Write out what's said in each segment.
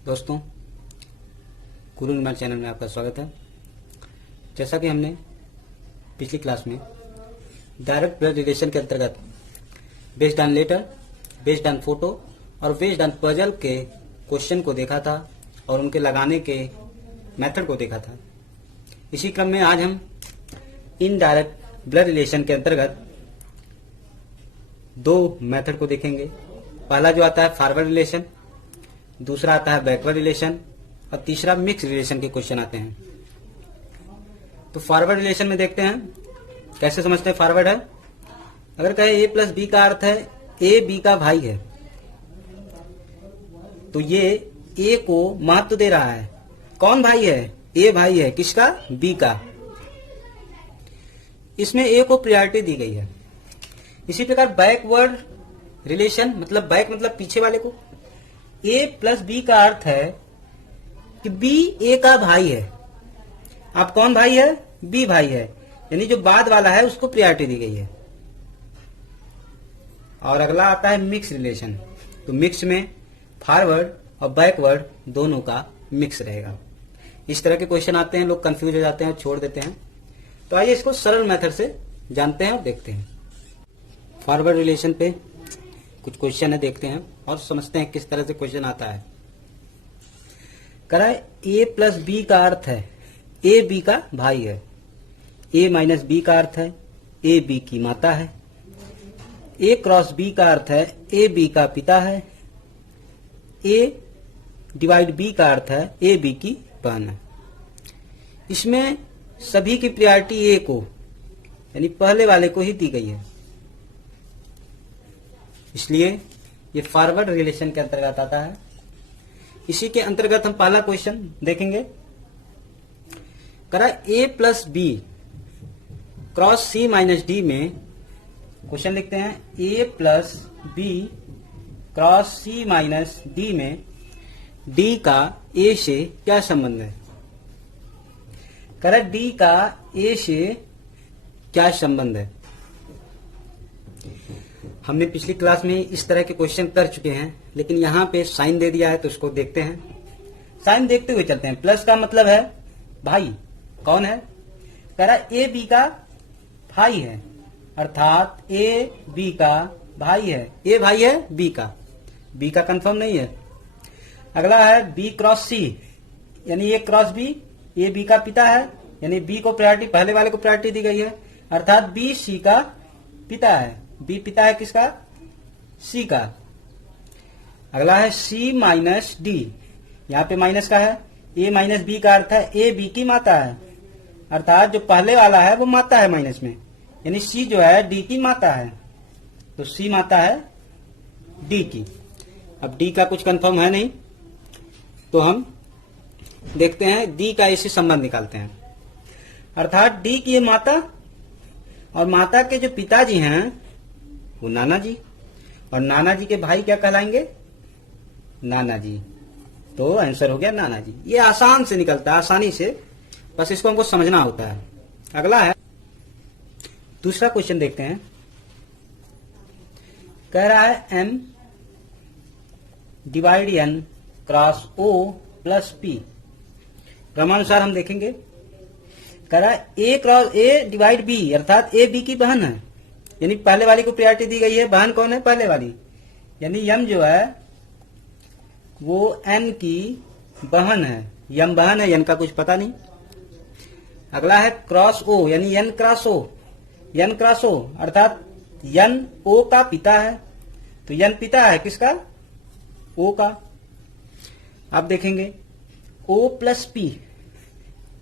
दोस्तों, गुरु निर्मल चैनल में आपका स्वागत है। जैसा कि हमने पिछली क्लास में डायरेक्ट ब्लड रिलेशन के अंतर्गत based on letter, based on photo और बेस्ड ऑन पजल के क्वेश्चन को देखा था और उनके लगाने के मेथड को देखा था। इसी क्रम में आज हम इनडायरेक्ट ब्लड रिलेशन के अंतर्गत दो मेथड को देखेंगे। पहला जो आता है फॉरवर्ड रिलेशन, दूसरा आता है बैकवर्ड रिलेशन और तीसरा मिक्स रिलेशन के क्वेश्चन आते हैं। तो फॉरवर्ड रिलेशन में देखते हैं कैसे समझते हैं। फॉरवर्ड है, अगर कहे ए प्लस बी का अर्थ है ए बी का भाई है, तो ये ए को महत्व दे रहा है। कौन भाई है? ए भाई है। किसका? बी का। इसमें ए को प्रायोरिटी दी गई है। इसी प्रकार बैकवर्ड रिलेशन, मतलब बैक मतलब पीछे वाले को, ए प्लस बी का अर्थ है कि बी ए का भाई है। अब कौन भाई है? बी भाई है, यानी जो बाद वाला है उसको प्रायोरिटी दी गई है। और अगला आता है मिक्स रिलेशन। तो मिक्स में फॉरवर्ड और बैकवर्ड दोनों का मिक्स रहेगा। इस तरह के क्वेश्चन आते हैं, लोग कंफ्यूज हो जाते हैं, छोड़ देते हैं। तो आइए इसको सरल मेथड से जानते हैं और देखते हैं। फॉरवर्ड रिलेशन पे कुछ क्वेश्चन है, देखते हैं और समझते हैं किस तरह से क्वेश्चन आता है। करा ए प्लस बी का अर्थ है ए बी का भाई है। ए माइनस बी का अर्थ है ए बी की माता है। ए क्रॉस बी का अर्थ है ए बी का पिता है। ए डिवाइड बी का अर्थ है ए बी की बहन है। इसमें सभी की प्रायोरिटी ए को, यानी पहले वाले को ही दी गई है, इसलिए ये फॉरवर्ड रिलेशन के अंतर्गत आता है। इसी के अंतर्गत हम पहला क्वेश्चन देखेंगे। करा ए प्लस बी क्रॉस सी माइनस डी में क्वेश्चन लिखते हैं। ए प्लस बी क्रॉस सी माइनस डी में डी का ए से क्या संबंध है? करा डी का ए से क्या संबंध है? हमने पिछली क्लास में इस तरह के क्वेश्चन कर चुके हैं, लेकिन यहाँ पे साइन दे दिया है तो उसको देखते हैं। साइन देखते हुए चलते हैं। प्लस का मतलब है भाई। कौन है? कह रहा ए बी का भाई है, अर्थात ए बी का भाई है। ए भाई है बी का, बी का कंफर्म नहीं है। अगला है बी क्रॉस सी, यानी ए क्रॉस बी, ए बी का पिता है, यानी बी को प्रायोरिटी, पहले वाले को प्रायोरिटी दी गई है, अर्थात बी सी का पिता है। बी पिता है किसका? सी का। अगला है सी माइनस डी, यहाँ पे माइनस का है। ए माइनस बी का अर्थ है ए बी की माता है, अर्थात जो पहले वाला है वो माता है माइनस में, यानी सी जो है डी की माता है। तो सी माता है डी की। अब डी का कुछ कंफर्म है नहीं, तो हम देखते हैं डी का ऐसे संबंध निकालते हैं। अर्थात डी की माता और माता के जो पिताजी हैं वो नाना जी, और नाना जी के भाई क्या कहलाएंगे? नाना जी। तो आंसर हो गया नाना जी। ये आसान से निकलता है, आसानी से, बस इसको हमको समझना होता है। अगला है दूसरा क्वेश्चन, देखते हैं। कह रहा है M divide N cross O plus P. क्रमानुसार हम देखेंगे। कह रहा है A cross A divide B, अर्थात ए बी की बहन है, यानी पहले वाली को प्रायोरिटी दी गई है। बहन कौन है? पहले वाली, यानी यम जो है वो एन की बहन है। यम बहन है, एन का कुछ पता नहीं। अगला है क्रॉस ओ, यानी एन क्रॉस ओ। एन क्रॉस ओ अर्थात एन ओ का पिता है, तो एन पिता है किसका? ओ का। अब देखेंगे O plus P.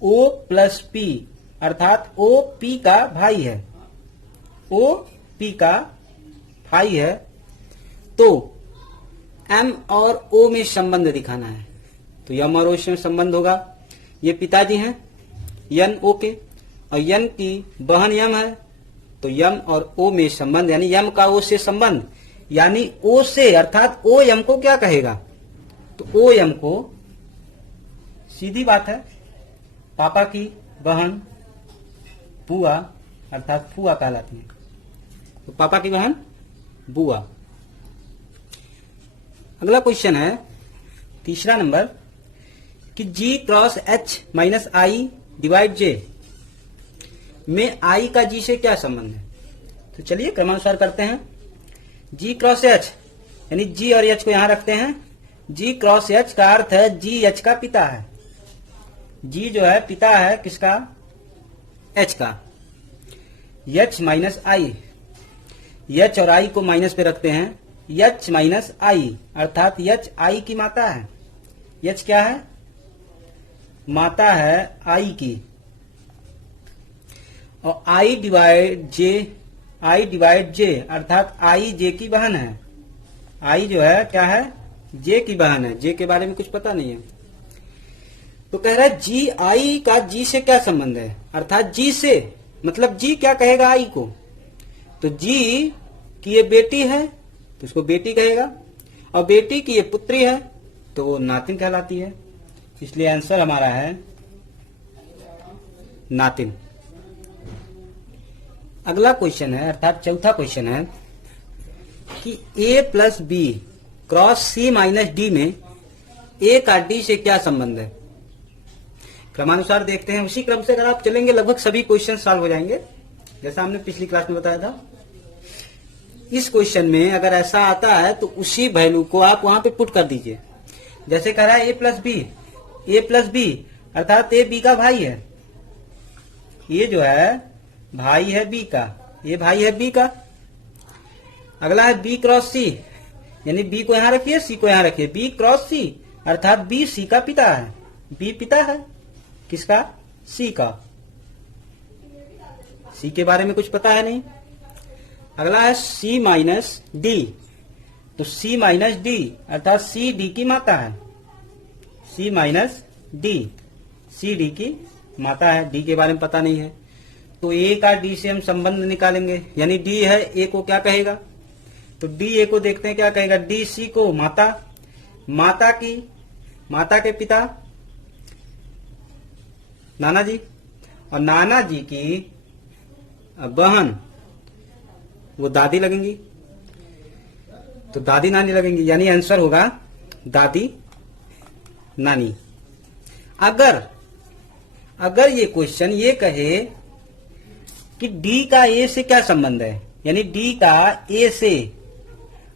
O plus P अर्थात ओ पी का भाई है। ओ पी का भाई है, तो एम और ओ में संबंध दिखाना है। तो यम और ओ में संबंध होगा। ये पिताजी हैं यन ओ के, और यन की बहन यम है, तो यम और ओ में संबंध, यानी यम का ओ से संबंध, यानी ओ से, अर्थात ओ यम को क्या कहेगा? तो ओ यम को सीधी बात है पापा की बहन बुआ, अर्थात फुआ कहलाती है। तो पापा की बहन बुआ। अगला क्वेश्चन है तीसरा नंबर कि G cross H minus I divide J में I का G से क्या संबंध है। तो चलिए क्रमानुसार करते हैं। G क्रॉस H यानी G और H को यहां रखते हैं। G क्रॉस H का अर्थ है G H का पिता है। G जो है पिता है किसका, H का। H माइनस आई, H और I को माइनस पे रखते हैं। H माइनस आई अर्थात H I की माता है। H क्या है, माता है I की। और I डिवाइड J अर्थात I J की बहन है। I जो है क्या है, J की बहन है। J के बारे में कुछ पता नहीं है। तो कह रहा है G I का G से क्या संबंध है, अर्थात G से मतलब G क्या कहेगा I को। तो G की ये बेटी है तो उसको बेटी कहेगा, और बेटी की ये पुत्री है तो वो नातिन कहलाती है। इसलिए आंसर हमारा है नातिन। अगला क्वेश्चन है अर्थात चौथा क्वेश्चन है कि A plus B cross C minus D में A का D से क्या संबंध है। क्रमानुसार देखते हैं। उसी क्रम से अगर आप चलेंगे लगभग सभी क्वेश्चन सॉल्व हो जाएंगे, जैसा हमने पिछली क्लास में बताया था। इस क्वेश्चन में अगर ऐसा आता है तो उसी वैल्यू को आप वहां पे पुट कर दीजिए। जैसे कह रहा है A प्लस बी अर्थात A B का भाई है। ये जो है भाई है B का, ये भाई है B का। अगला है B क्रॉस C यानी B को यहां रखिए, C को यहां रखिए। B क्रॉस C अर्थात B C का पिता है। B पिता है किसका, C का। C के बारे में कुछ पता है नहीं। अगला है C माइनस D, तो C माइनस D अर्थात C D की माता है। C minus D, C D की माता है। D के बारे में पता नहीं है तो A का D से हम संबंध निकालेंगे, यानी D है A को क्या कहेगा, तो D A को देखते हैं क्या कहेगा। D C को माता के पिता नाना जी, और नाना जी की बहन वो दादी लगेंगी, तो दादी नानी लगेंगी, यानी आंसर होगा दादी नानी। अगर ये क्वेश्चन ये कहे कि D का A से क्या संबंध है, यानी D का A से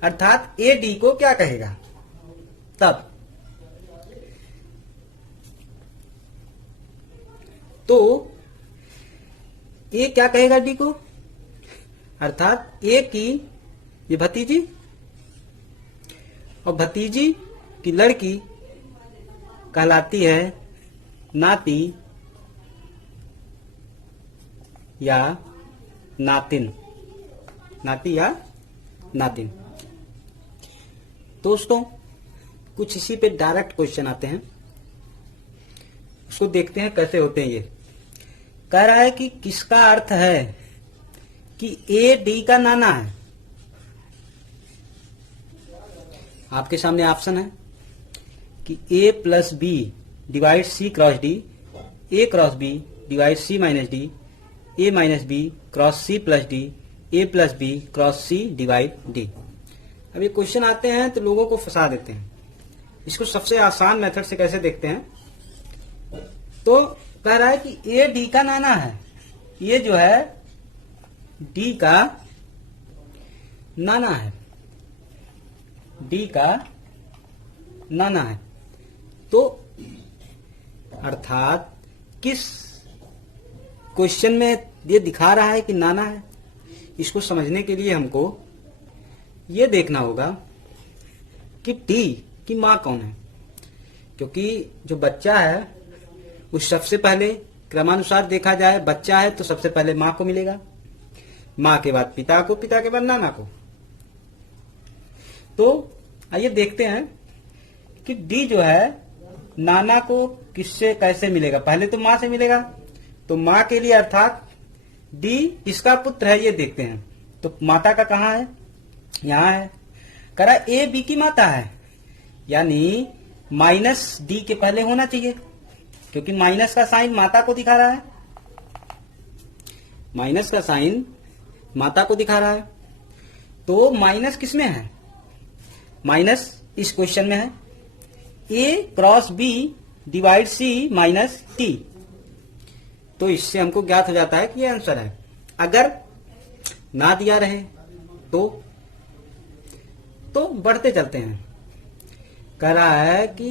अर्थात A D को क्या कहेगा, तब तो A क्या कहेगा D को, अर्थात A की ये भतीजी और भतीजी की लड़की कहलाती है नाती या नातिन। नाती या नातिन। दोस्तों कुछ इसी पे डायरेक्ट क्वेश्चन आते हैं, उसको देखते हैं कैसे होते हैं। ये कह रहा है कि किसका अर्थ है कि A D का नाना है। आपके सामने ऑप्शन है कि A plus B divide C cross D, A cross B divide C minus D, A minus B cross C plus D, A plus B cross C divide D। अब ये question आते हैं तो लोगों को फंसा देते हैं। इसको सबसे आसान मेथड से कैसे देखते हैं, तो कह रहा है कि A D का नाना है। ये जो है D का नाना है, D का नाना है। तो अर्थात किस क्वेश्चन में ये दिखा रहा है कि नाना है, इसको समझने के लिए हमको ये देखना होगा कि D की मां कौन है। क्योंकि जो बच्चा है उस सबसे पहले क्रमानुसार देखा जाए, बच्चा है तो सबसे पहले मां को मिलेगा, मां के बाद पिता को, पिता के बाद नाना को। तो आइए देखते हैं कि D जो है नाना को किससे कैसे मिलेगा। पहले तो मां से मिलेगा, तो मां के लिए अर्थात D किसका पुत्र है ये देखते हैं। तो माता का कहां है, यहां है। कह रहा A B की माता है, यानी माइनस D के पहले होना चाहिए, क्योंकि माइनस का साइन माता को दिखा रहा है। माइनस का साइन माता को दिखा रहा है, तो माइनस किसमें है, माइनस इस क्वेश्चन में है। A cross B divide C minus T. तो इससे हमको ज्ञात हो जाता है कि ये आंसर है। अगर ना दिया रहे तो बढ़ते चलते हैं। कह रहा है कि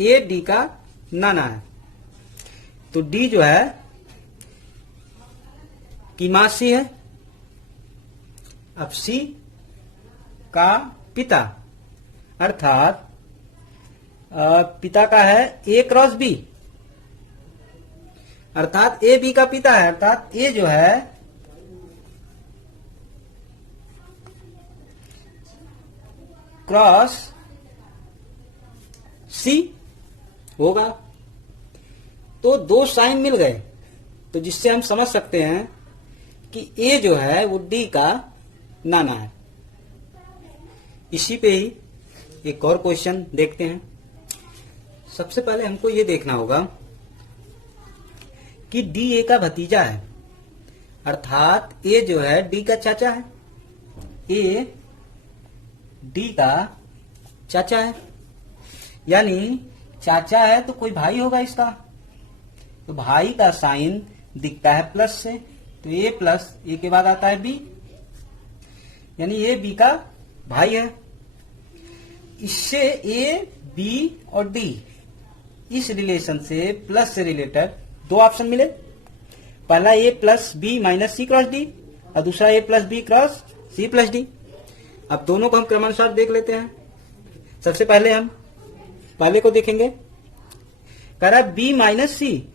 ए डी का नाना है, तो डी जो है की मां सी है। अब सी का पिता अर्थात पिता का है ए क्रॉस बी, अर्थात ए बी का पिता है, अर्थात ए जो है क्रॉस सी होगा। तो दो साइन मिल गए, तो जिससे हम समझ सकते हैं कि ए जो है वो डी का नाना है। इसी पे ही एक और क्वेश्चन देखते हैं। सबसे पहले हमको ये देखना होगा कि डी ए का भतीजा है, अर्थात ए जो है डी का चाचा है। ए डी का चाचा है, यानी चाचा है तो कोई भाई होगा इसका, तो भाई का साइन दिखता है प्लस से, तो ए प्लस ए के बाद आता है बी, यानी ए बी का भाई है। इससे ए बी और डी इस रिलेशन से प्लस से रिलेटेड दो ऑप्शन मिले। पहला A plus B minus C cross D और दूसरा A plus B cross C plus D. अब दोनों को हम क्रमानुसार देख लेते हैं। सबसे पहले हम पहले को देखेंगे। कह रहा है बी माइनस सी,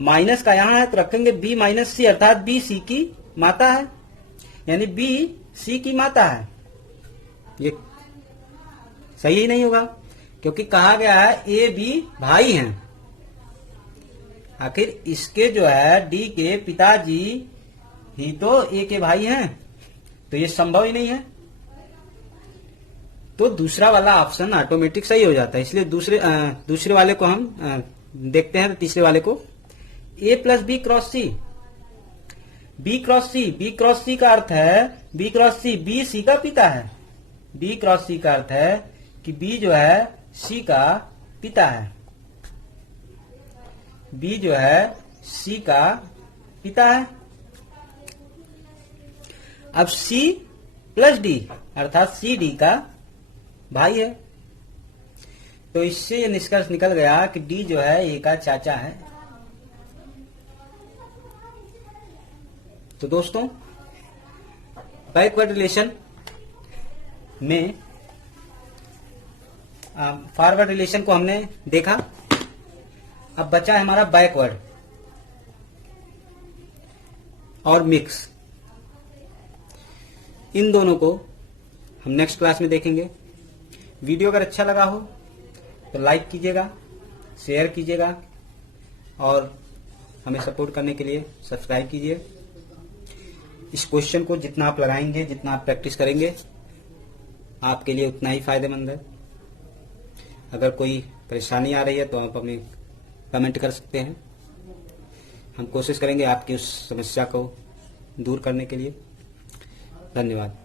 माइनस का यहां है तो रखेंगे बी माइनस सी, अर्थात बी सी की माता है, यानी बी सी की माता है। ये सही ही नहीं होगा, क्योंकि कहा गया है ए बी भाई हैं। आखिर इसके जो है डी के पिताजी ही तो ए के भाई हैं, तो ये संभव ही नहीं है। तो दूसरा वाला ऑप्शन ऑटोमेटिक सही हो जाता है। इसलिए दूसरे वाले को हम देखते हैं। तो तीसरे वाले को A plus B cross C, B cross C, B cross C का अर्थ है B cross C B C का पिता है। बी क्रॉस सी का अर्थ है कि बी जो है सी का पिता है, बी जो है सी का पिता है। अब सी प्लस डी अर्थात सी डी का भाई है। तो इससे ये निष्कर्ष निकल गया कि डी जो है ए का चाचा है। तो दोस्तों, बैकवर्ड रिलेशन में फॉरवर्ड रिलेशन को हमने देखा। अब बचा है हमारा बैकवर्ड और मिक्स। इन दोनों को हम नेक्स्ट क्लास में देखेंगे। वीडियो अगर अच्छा लगा हो तो लाइक कीजिएगा, शेयर कीजिएगा और हमें सपोर्ट करने के लिए सब्सक्राइब कीजिए। इस क्वेश्चन को जितना आप लगाएंगे, जितना आप प्रैक्टिस करेंगे, आपके लिए उतना ही फायदेमंद है। अगर कोई परेशानी आ रही है तो आप हमें कमेंट कर सकते हैं। हम कोशिश करेंगे आपकी उस समस्या को दूर करने के लिए। धन्यवाद।